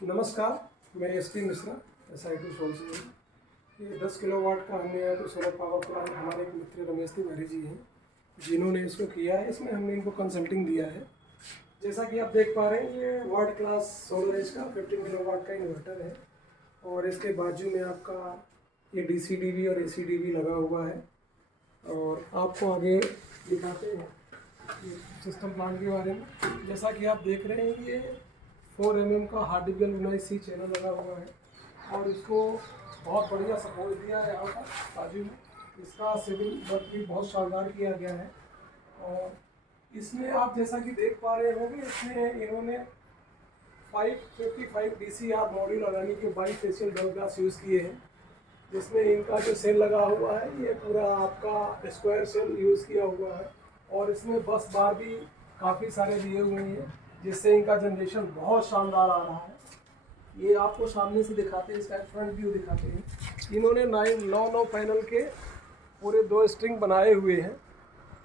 नमस्कार, मैं SP Mishra SI2 soul से हूँ। ये 10 किलोवाट का हमने यहाँ पे सोलर पावर प्लांट हमारे एक मित्र रमेश तिवारी जी हैं जिन्होंने इसको किया है। इसमें हमने इनको कंसल्टिंग दिया है। जैसा कि आप देख पा रहे हैं, ये वर्ल्ड क्लास सोलर एज का 15 किलोवाट का इन्वर्टर है और इसके बाजू में आपका ये DC-DV और AC-DV लगा हुआ है। और आपको आगे दिखाते हैं सिस्टम प्लांट के बारे में। जैसा कि आप देख रहे हैं, ये 4 mm का हार्डिगल 19C चैनल लगा हुआ है और इसको बहुत बढ़िया सपोर्ट दिया है यहाँ पर बाजू में। इसका सिविल वर्क भी बहुत शानदार किया गया है और इसमें आप जैसा कि देख पा रहे होंगे, इसमें इन्होंने 555 DCR मॉड्यूल लगाने के बाईफेशियल डबल ग्लास यूज़ किए हैं। जिसमें इनका जो सेल लगा हुआ है, ये पूरा आपका स्क्वायर सेल यूज़ किया हुआ है और इसमें बस बार भी काफ़ी सारे दिए हुए हैं, जिससे इनका जनरेशन बहुत शानदार आ रहा है। ये आपको सामने से दिखाते हैं, इसका फ्रंट व्यू दिखाते हैं। इन्होंने 9 पैनल के पूरे 2 स्ट्रिंग बनाए हुए हैं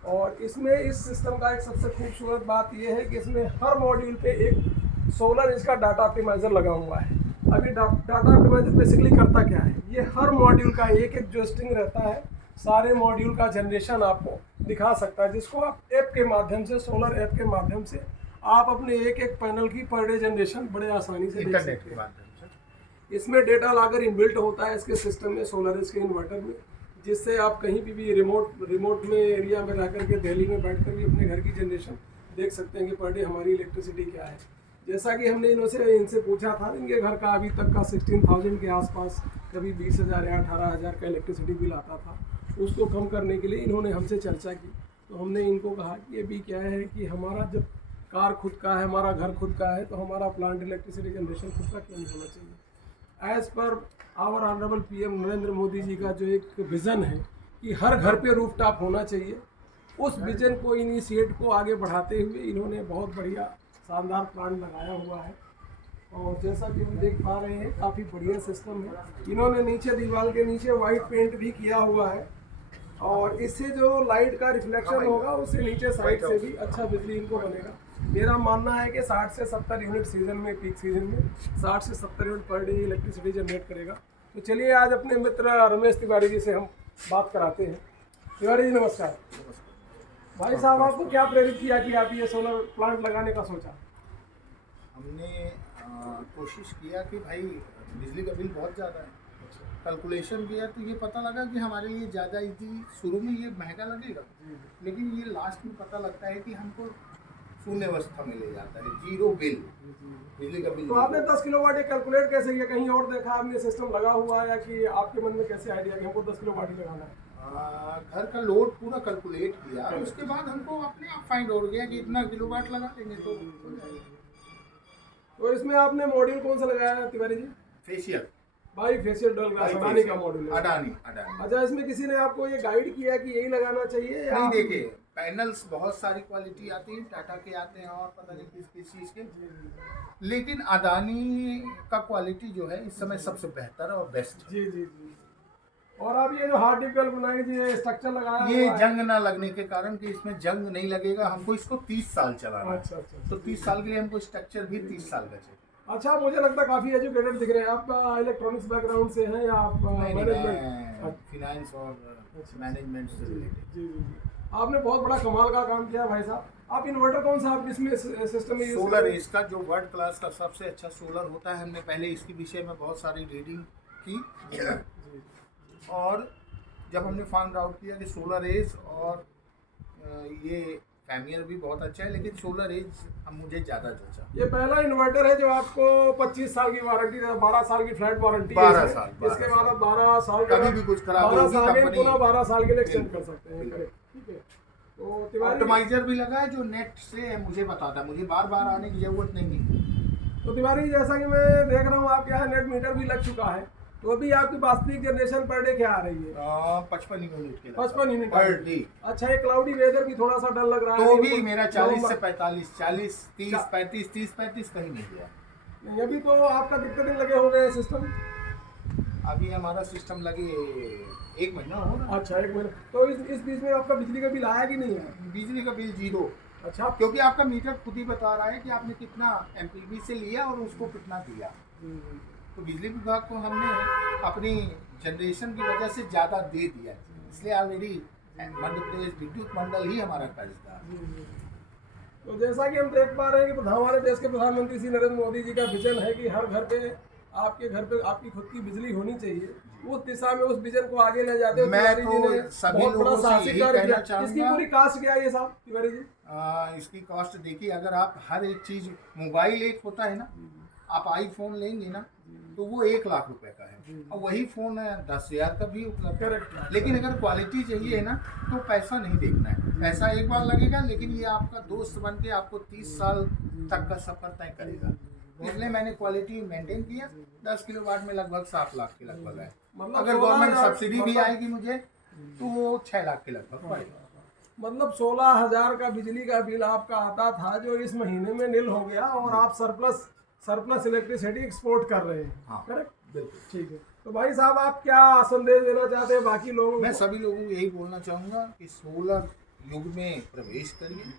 और इसमें इस सिस्टम का एक सबसे खूबसूरत बात यह है कि इसमें हर मॉड्यूल पे एक सोलर इसका डाटा ऑप्टिमाइज़र लगा हुआ है। अभी डाटा ऑप्टिमाइज़र बेसिकली करता क्या है, ये हर मॉड्यूल का एक एक जो स्ट्रिंग रहता है, सारे मॉड्यूल का जनरेशन आपको दिखा सकता है, जिसको आप ऐप के माध्यम से, सोलर ऐप के माध्यम से आप अपने एक एक पैनल की पर डे जनरेशन बड़े आसानी से देख सकते हैं। इसमें डेटा लागर इनबिल्ट होता है इसके सिस्टम में, सोलर इसके इन्वर्टर में, जिससे आप कहीं भी रिमोट में एरिया में रह करके दिल्ली में बैठ कर भी अपने घर की जनरेशन देख सकते हैं कि पर डे हमारी इलेक्ट्रिसिटी क्या है। जैसा कि हमने इनसे पूछा था, इनके घर का अभी तक का 16,000 के आसपास, कभी 20,000 या 18,000 का इलेक्ट्रिसिटी बिल आता था। उसको कम करने के लिए इन्होंने हमसे चर्चा की, तो हमने इनको कहा कि अभी क्या है कि हमारा जब कार खुद का है, हमारा घर खुद का है, तो हमारा प्लांट इलेक्ट्रिसिटी जनरेशन खुद का क्यों नहीं होना चाहिए। As per our honourable PM Narendra Modi ji का जो एक विज़न है कि हर घर पे रूफटॉप होना चाहिए, उस विज़न को, इनिशिएट को आगे बढ़ाते हुए इन्होंने बहुत बढ़िया शानदार प्लांट लगाया हुआ है। और जैसा कि हम देख पा रहे हैं, काफ़ी बढ़िया सिस्टम है। इन्होंने नीचे दीवार के नीचे वाइट पेंट भी किया हुआ है और इससे जो लाइट का रिफ्लेक्शन होगा, उससे नीचे साइड से भी अच्छा बिजली इनको बनेगा। मेरा मानना है कि 60 से 70 यूनिट सीजन में, पीक सीजन में 60 से 70 unit per day electricity generate करेगा। तो चलिए आज अपने मित्र रमेश तिवारी जी से हम बात कराते हैं। तिवारी जी नमस्कार। भाई साहब, आपको क्या प्रेरित किया कि आप ये सोलर प्लांट लगाने का सोचा? हमने कोशिश किया कि भाई बिजली का बिल बहुत ज़्यादा है, कैलकुलेशन किया तो ये पता लगा कि हमारे लिए ज़्यादा इजी, शुरू में ये महंगा लगेगा, लेकिन ये लास्ट में पता लगता है कि हमको शून्य अवस्था में ले जाता है, जीरो बिल, बिजली का बिल। तो आपने 10 किलोवाट ये कैलकुलेट कैसे किया? कहीं और देखा आपने सिस्टम लगा हुआ है या कि आपके मन में कैसे आइडिया कि हमको 10 किलोवाट ही लगाना है? घर का लोड पूरा कैलकुलेट किया, उसके बाद हमको अपने आप फाइंड हो गया कि इतना किलोवाट लगा देंगे तो हो जाएगा। तो इसमें आपने मॉड्यूल कौन सा लगाया है तिवारी जी? फेशियल भाई फेशियल डबल ग्लास अडानी का मॉड्यूल है। अडानी। अच्छा, इसमें किसी ने आपको ये गाइड किया कि यही लगाना चाहिए या नहीं? देखिए, पैनल्स बहुत सारी क्वालिटी आती है, टाटा के आते हैं और पता नहीं किस चीज़ के, लेकिन अडानी का क्वालिटी जो है इस समय सबसे बेहतर और बेस्ट। जी जी जी। और आप ये जो हार्डिगल बनाई जी स्ट्रक्चर लगाया, ये जंग ना लगने के कारण कि इसमें जंग नहीं लगेगा, हमको इसको 30 साल चलाना है। अच्छा। तो 30 साल के लिए हमको स्ट्रक्चर भी 30 साल का चाहिए। अच्छा, मुझे लगता है काफ़ी एजुकेटेड दिख रहे हैं। आप इलेक्ट्रॉनिक्स बैकग्राउंड से हैं या आप मैनेजमेंट, फिनांस और मैनेजमेंट से रिलेटेड? जी। आपने बहुत बड़ा कमाल का काम किया भाई साहब। आप इन्वर्टर कौन सा आप इसमें सिस्टम में यूज सोलर इसका जो वर्ल्ड क्लास का सबसे अच्छा सोलर होता है, हमने पहले इसके विषय में बहुत सारी रीडिंग की और जब हमने फाइंड आउट किया कि सोलर एज और ये फैमियर भी बहुत अच्छा है, लेकिन सोलर एज मुझे ज़्यादा जचा। ये पहला इन्वर्टर है जो आपको 25 साल की वारंटी, 12 साल की फ्लैट वारंटी 12 साल, इसके बाद आप 12 साल कभी भी कुछ खराब 12 होगी साल में कंपनी पूरा 12 साल के लिए एक्सटेंड कर सकते हैं। ठीक है। तो तिवारी, ऑप्टिमाइजर भी लगा है जो नेट से मुझे बताता है, मुझे बार बार आने की जरूरत नहीं है। तो तिवारी जैसा कि मैं देख रहा हूँ आपके यहाँ नेट मीटर भी लग चुका है, तो अभी आपकी वास्तविक जनरेशन पर डे क्या आ रही है? 55 यूनिट के 55 यूनिट पर डे। अच्छा, ये क्लाउडी वेदर भी थोड़ा सा डर लग रहा है तो भी मेरा 40 से 45, 40, 30, 35, 30, 35 कहीं नहीं गया। नहीं, अभी तो आपका कितने दिन लगे हो गए सिस्टम? अभी हमारा सिस्टम लगे 1 महीना हो रहा है। अच्छा, 1 महीना। तो इस बीच में आपका बिजली का बिल आया कि नहीं है? बिजली का बिल जीरो। अच्छा। क्योंकि आपका मीटर खुद ही बता रहा है कि आपने कितना एमपीवी से लिया और उसको कितना दिया। तो बिजली विभाग को हमने अपनी जनरेशन की वजह से ज़्यादा दे दिया, इसलिए ऑलरेडी मध्य प्रदेश विद्युत मंडल ही हमारा कर्जदार है। तो जैसा कि हम देख पा रहे हैं कि हमारे देश के प्रधानमंत्री श्री नरेंद्र मोदी जी का विजन है कि हर घर पे आपके घर पे आपकी खुद की बिजली होनी चाहिए। उस दिशा में उस विजन को आगे ले जाते हुए तिवारी जी ने बहुत बड़ा साहसिक कार्य किया। इसकी पूरी कास्ट क्या है ये साहब तिवारी जी? इसकी कॉस्ट देखिए, अगर आप हर एक चीज, मोबाइल एक होता है ना, आप आईफोन लेंगे ना तो वो 1 लाख रुपए का है और वही फोन 10,000 का भी उपलब्ध है। लेकिन अगर क्वालिटी चाहिए ना तो पैसा नहीं देखना है, पैसा एक बार लगेगा लेकिन ये आपका दोस्त बन के आपको 30 साल तक का सफर तय करेगा। इसलिए मैंने क्वालिटी मेंटेन किया। 10 किलोवाट में लगभग 7 लाख के लगभग है। अगर गवर्नमेंट सब्सिडी भी आएगी मुझे तो वो 6 लाख के लगभग पड़ेगा। मतलब 16,000 का बिजली का बिल आपका आता था जो इस महीने में निल हो गया और आप सरप्लस इलेक्ट्रिसिटी एक्सपोर्ट कर रहे हैं। हाँ, करेक्ट, बिल्कुल ठीक है। तो भाई साहब आप क्या संदेश देना चाहते हैं बाकी लोगों को? मैं सभी लोगों को यही बोलना चाहूँगा कि सोलर युग में प्रवेश करिए,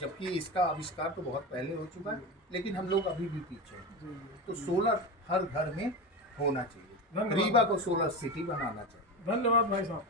जबकि इसका आविष्कार तो बहुत पहले हो चुका है लेकिन हम लोग अभी भी पीछे हैं। तो सोलर हर घर में होना चाहिए, रीवा को सोलर सिटी बनाना चाहिए। धन्यवाद भाई साहब।